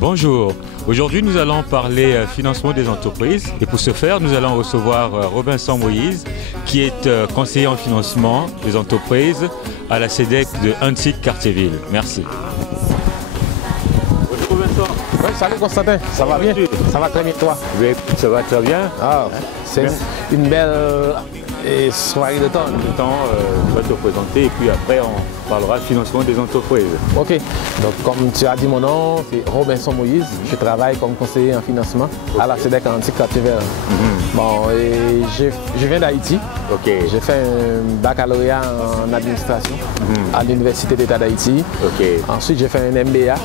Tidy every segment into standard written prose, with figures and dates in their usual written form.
Bonjour, aujourd'hui nous allons parler financement des entreprises et pour ce faire nous allons recevoir Robinson Moïse qui est conseiller en financement des entreprises à la CEDEC de Antique-Cartierville. Merci. Bonjour Robinson. Oui, salut Constantin, ça va bien? Ça va très bien toi? Oui, ça va très bien. Ah, c'est une belle soirée de temps. Tu vas te présenter et puis après on parlera financement des entreprises. Ok, donc comme tu as dit mon nom, c'est Robinson Moïse. Je travaille comme conseiller en financement à la CEDEC Antique-Cartierville. Bon, et je viens d'Haïti. Okay. J'ai fait un baccalauréat en administration à l'Université d'État d'Haïti. Okay. Ensuite, j'ai fait un MBA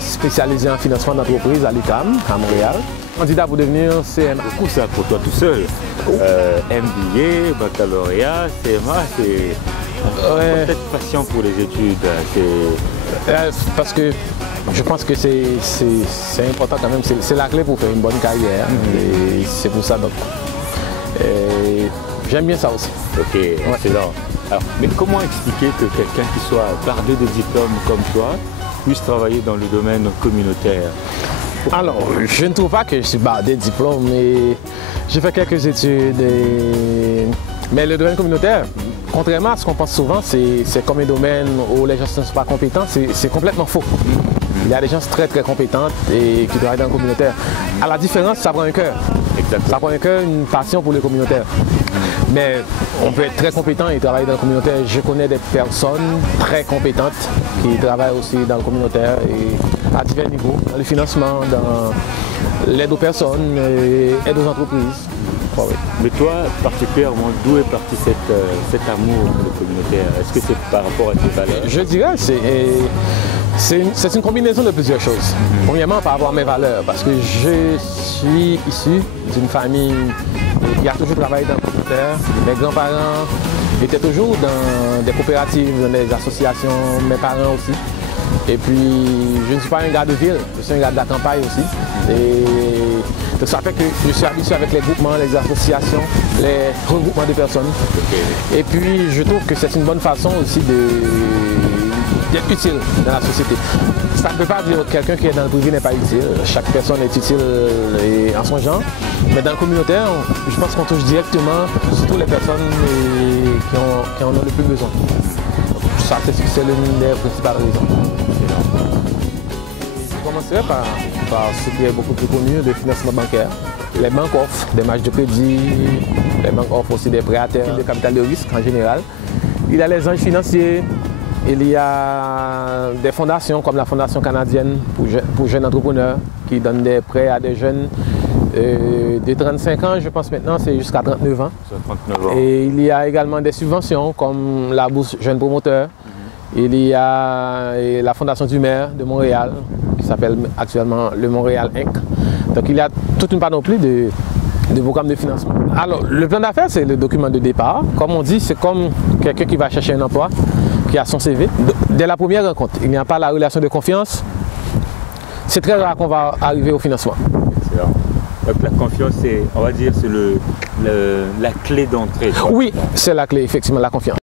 spécialisé en financement d'entreprise à l'UQAM, à Montréal. Candidat pour devenir CMA. Beaucoup ça pour toi tout seul. MBA, baccalauréat, CMA, c'est peut-être patient pour les études. Parce que je pense que c'est important quand même, c'est la clé pour faire une bonne carrière. Et c'est pour ça donc. J'aime bien ça aussi. Ok, excellent. Alors, mais comment expliquer que quelqu'un qui soit bardé de diplômes comme toi puisse travailler dans le domaine communautaire? Alors, je ne trouve pas que je suis bardé de diplômes, mais j'ai fait quelques études. Mais le domaine communautaire, contrairement à ce qu'on pense souvent, c'est comme un domaine où les gens ne sont pas compétents, c'est complètement faux. Il y a des gens très compétents et qui travaillent dans le communautaire. À la différence, ça prend un cœur. Exactement. Ça prend un cœur, une passion pour le communautaire. Mais on peut être très compétent et travailler dans le communautaire. Je connais des personnes très compétentes qui travaillent aussi dans le communautaire et à divers niveaux, dans le financement, dans l'aide aux personnes, aide aux entreprises. Oh oui. Mais toi, particulièrement, d'où est parti cet amour pour le communautaire? Est-ce que c'est par rapport à tes valeurs? Je dirais c'est une combinaison de plusieurs choses. Premièrement, par rapport à mes valeurs, parce que je suis issu d'une famille qui a toujours travaillé dans le communautaire. Mes grands-parents étaient toujours dans des coopératives, dans des associations, mes parents aussi. Et puis, je ne suis pas un gars de ville, je suis un gars de la campagne aussi. Et donc ça fait que je suis habitué avec les groupements, les associations, les regroupements de personnes. Et puis, je trouve que c'est une bonne façon aussi d'être utile dans la société. Ça ne peut pas dire que quelqu'un qui est dans le privé n'est pas utile. Chaque personne est utile en son genre. Mais dans le communautaire, je pense qu'on touche directement surtout les personnes qui en ont le plus besoin. Ça, c'est l'une des principales raisons. Je commencerai par ce qui est beaucoup plus connu, le financement bancaire. Les banques offrent des marges de crédit, les banques offrent aussi des prêts à terme, des capital de risque en général. Il y a les anges financiers, il y a des fondations comme la Fondation canadienne pour jeunes entrepreneurs qui donnent des prêts à des jeunes de 35 ans, je pense maintenant, c'est jusqu'à 39 ans. 39 ans. Et il y a également des subventions comme la bourse Jeunes Promoteurs. Il y a la Fondation du maire de Montréal, qui s'appelle actuellement le Montréal Inc. Donc il y a toute une panoplie de programmes de financement. Alors, le plan d'affaires, c'est le document de départ. Comme on dit, c'est comme quelqu'un qui va chercher un emploi, qui a son CV. Dès la première rencontre, il n'y a pas la relation de confiance. C'est très rare qu'on va arriver au financement. Excellent. Donc la confiance, on va dire, c'est la clé d'entrée. Oui, c'est la clé, effectivement, la confiance.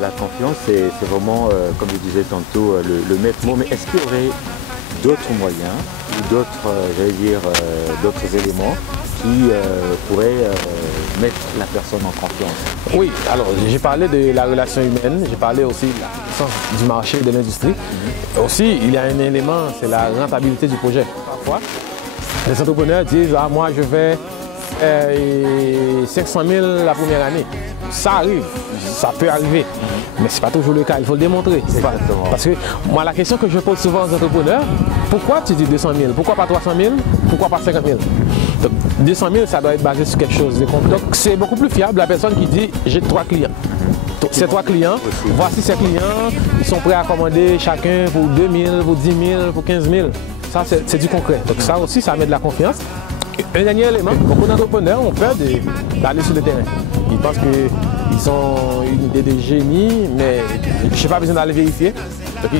La confiance, c'est vraiment, comme je disais tantôt, le maître mot. Mais est-ce qu'il y aurait d'autres moyens ou d'autres éléments qui pourraient mettre la personne en confiance? Oui, alors j'ai parlé de la relation humaine, j'ai parlé aussi de la puissance du marché, de l'industrie. Aussi, il y a un élément, c'est la rentabilité du projet. Parfois, les entrepreneurs disent « Ah, moi je vais 500 000 la première année ». Ça arrive, ça peut arriver, mais ce n'est pas toujours le cas, il faut le démontrer. Parce que moi, la question que je pose souvent aux entrepreneurs, pourquoi tu dis 200 000? Pourquoi pas 300 000? Pourquoi pas 50 000? Donc 200 000, ça doit être basé sur quelque chose. Donc c'est beaucoup plus fiable la personne qui dit j'ai 3 clients. Donc ces 3 clients, voici ces clients, ils sont prêts à commander chacun pour 2 000, pour 10 000, pour 15 000. ça, c'est du concret. Donc ça aussi, ça met de la confiance. Un dernier élément, beaucoup d'entrepreneurs ont peur d'aller sur le terrain. Ils pensent qu'ils ont une idée de génie, mais je n'ai pas besoin d'aller vérifier. Donc,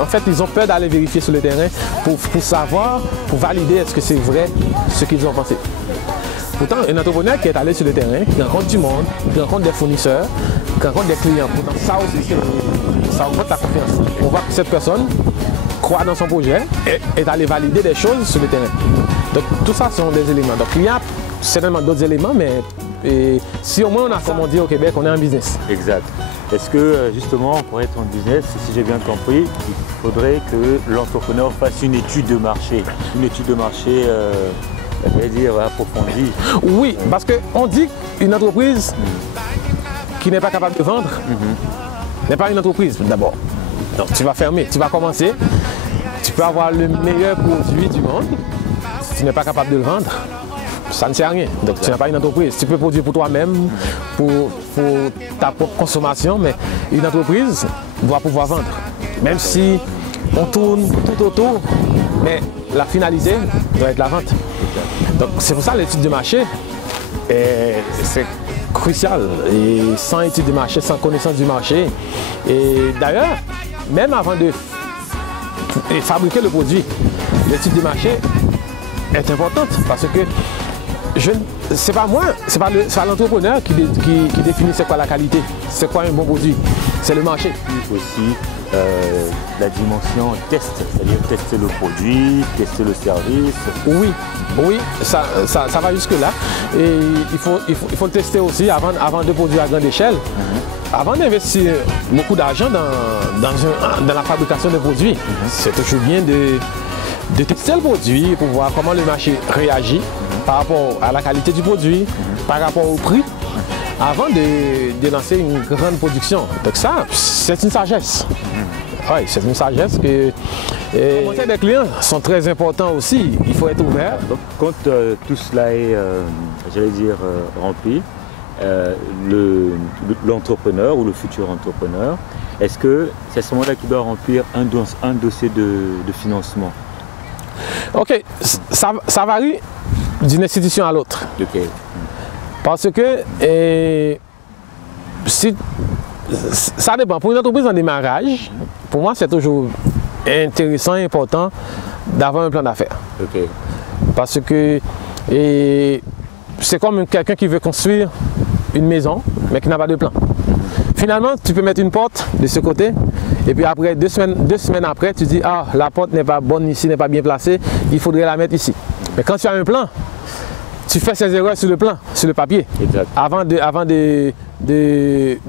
en fait, ils ont peur d'aller vérifier sur le terrain pour savoir, pour valider est-ce que c'est vrai ce qu'ils ont pensé. Pourtant, un entrepreneur qui est allé sur le terrain, qui rencontre du monde, qui rencontre des fournisseurs, qui rencontre des clients, pourtant ça aussi, ça augmente la confiance. On voit que cette personne croit dans son projet et est allé valider des choses sur le terrain. Donc tout ça sont des éléments. Donc il y a certainement d'autres éléments, mais si au moins on a, comme on dit au Québec, on est en business. Exact. Est-ce que justement pour être en business, si j'ai bien compris, il faudrait que l'entrepreneur fasse une étude de marché, je vais dire approfondie? Oui, parce qu'on dit qu'une entreprise qui n'est pas capable de vendre n'est pas une entreprise d'abord. Donc tu vas fermer, tu vas commencer, tu peux avoir le meilleur produit du monde, si tu n'es pas capable de le vendre, ça ne sert à rien. Donc tu n'as pas une entreprise. Tu peux produire pour toi-même, pour ta propre consommation, mais une entreprise doit pouvoir vendre. Même si on tourne tout autour, mais la finalité doit être la vente. Donc c'est pour ça l'étude de marché, c'est crucial. Et sans étude de marché, sans connaissance du marché, et d'ailleurs, même avant de fabriquer le produit, l'étude de marché est importante parce que c'est pas moi, c'est pas l'entrepreneur qui définit c'est quoi la qualité, c'est quoi un bon produit, c'est le marché. Aussi la dimension test, c'est-à-dire tester le produit, tester le service. Oui, ça va jusque là. Et il faut le tester aussi avant de produire à grande échelle. Avant d'investir beaucoup d'argent dans la fabrication de produits, c'est toujours bien de tester le produit pour voir comment le marché réagit par rapport à la qualité du produit, par rapport au prix, avant de lancer une grande production. Donc ça, c'est une sagesse. Oui, c'est une sagesse que les conseils des clients sont très importants aussi. Il faut être ouvert. Donc, quand tout cela est, j'allais dire, rempli, l'entrepreneur ou le futur entrepreneur, est-ce que c'est à ce moment-là qu'il doit remplir un dossier de financement? Ok, ça varie d'une institution à l'autre. Okay. Parce que ça dépend. Pour une entreprise en démarrage, pour moi, c'est toujours intéressant et important d'avoir un plan d'affaires. Okay. Parce que c'est comme quelqu'un qui veut construire une maison, mais qui n'a pas de plan. Finalement, tu peux mettre une porte de ce côté, et puis après, deux semaines après, tu dis « Ah, la porte n'est pas bonne ici, n'est pas bien placée, il faudrait la mettre ici. » Mais quand tu as un plan, tu fais ces erreurs sur le plan, sur le papier, exact, avant de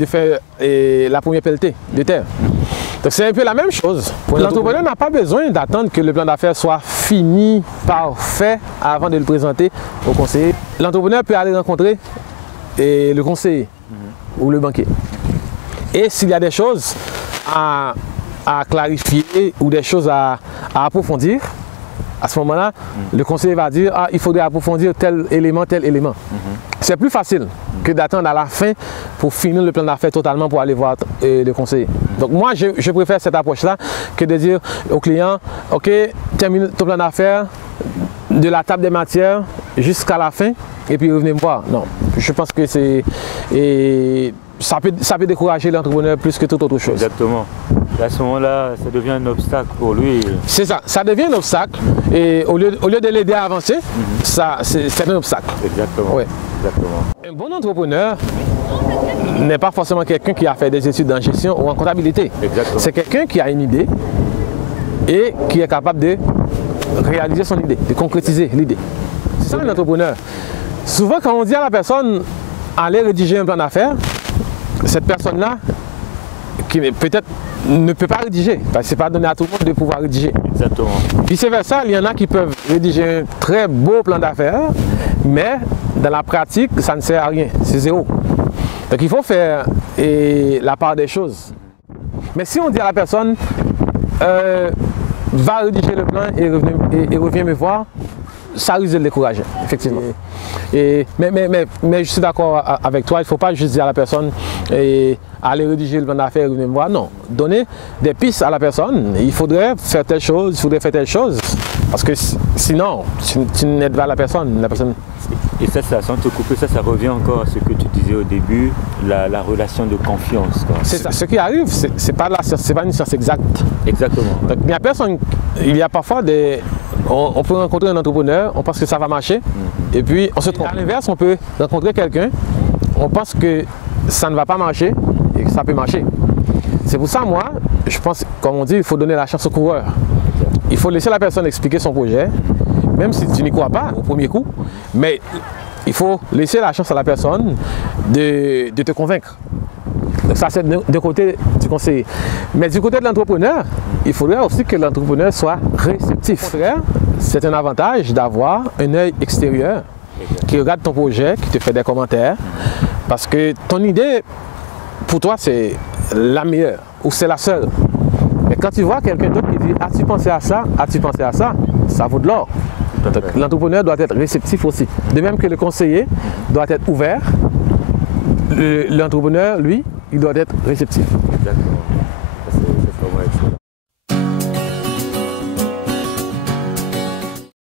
faire la première pelletée de terre. Donc c'est un peu la même chose. L'entrepreneur n'a pas besoin d'attendre que le plan d'affaires soit fini, parfait, avant de le présenter au conseiller. L'entrepreneur peut aller rencontrer le conseiller ou le banquier. Et s'il y a des choses à clarifier ou des choses à approfondir, à ce moment-là, le conseiller va dire « Ah, il faudrait approfondir tel élément, tel élément. » C'est plus facile que d'attendre à la fin pour finir le plan d'affaires totalement pour aller voir le conseiller. Donc moi, je préfère cette approche-là que de dire au client « Ok, termine ton plan d'affaires de la table des matières jusqu'à la fin et puis revenez me voir. » Non, je pense que ça peut décourager l'entrepreneur plus que toute autre chose. Exactement. Et à ce moment-là, ça devient un obstacle pour lui. C'est ça, ça devient un obstacle. Et au lieu de l'aider à avancer, c'est un obstacle. Exactement. Ouais. Exactement. Un bon entrepreneur n'est pas forcément quelqu'un qui a fait des études en gestion ou en comptabilité. C'est quelqu'un qui a une idée et qui est capable de réaliser son idée, de concrétiser l'idée. C'est ça un entrepreneur. Souvent, quand on dit à la personne « allez rédiger un plan d'affaires », cette personne-là, qui peut-être ne peut pas rédiger, parce que ce n'est pas donné à tout le monde de pouvoir rédiger. Exactement. Vice versa, il y en a qui peuvent rédiger un très beau plan d'affaires, mais dans la pratique, ça ne sert à rien, c'est zéro. Donc il faut faire la part des choses. Mais si on dit à la personne, va rédiger le plan et reviens me voir, ça risque de le décourager, effectivement. Mais je suis d'accord avec toi, il ne faut pas juste dire à la personne allez rédiger le plan d'affaires et revenez me voir. Non, donner des pistes à la personne. Il faudrait faire telle chose, il faudrait faire telle chose. Parce que sinon, tu n'aides pas la personne. Et ça, sans te couper, ça revient encore à ce que tu disais au début, la relation de confiance. C'est ça. Ce qui arrive, c'est pas une science exacte. Exactement. Donc, il y a parfois on peut rencontrer un entrepreneur, on pense que ça va marcher, et puis on se trompe. À l'inverse, on peut rencontrer quelqu'un, on pense que ça ne va pas marcher et que ça peut marcher. C'est pour ça, moi, je pense, comme on dit, il faut donner la chance au coureur. Il faut laisser la personne expliquer son projet, même si tu n'y crois pas au premier coup, mais il faut laisser la chance à la personne de te convaincre. Donc ça, c'est du côté du conseiller. Mais du côté de l'entrepreneur, il faudrait aussi que l'entrepreneur soit réceptif. Au contraire, c'est un avantage d'avoir un œil extérieur qui regarde ton projet, qui te fait des commentaires, parce que ton idée, pour toi, c'est la meilleure, ou c'est la seule. Mais quand tu vois quelqu'un d'autre qui dit « As-tu pensé à ça? As-tu pensé à ça ?» Ça vaut de l'or. L'entrepreneur doit être réceptif aussi. De même que le conseiller doit être ouvert, l'entrepreneur, lui, il doit être réceptif. D'accord.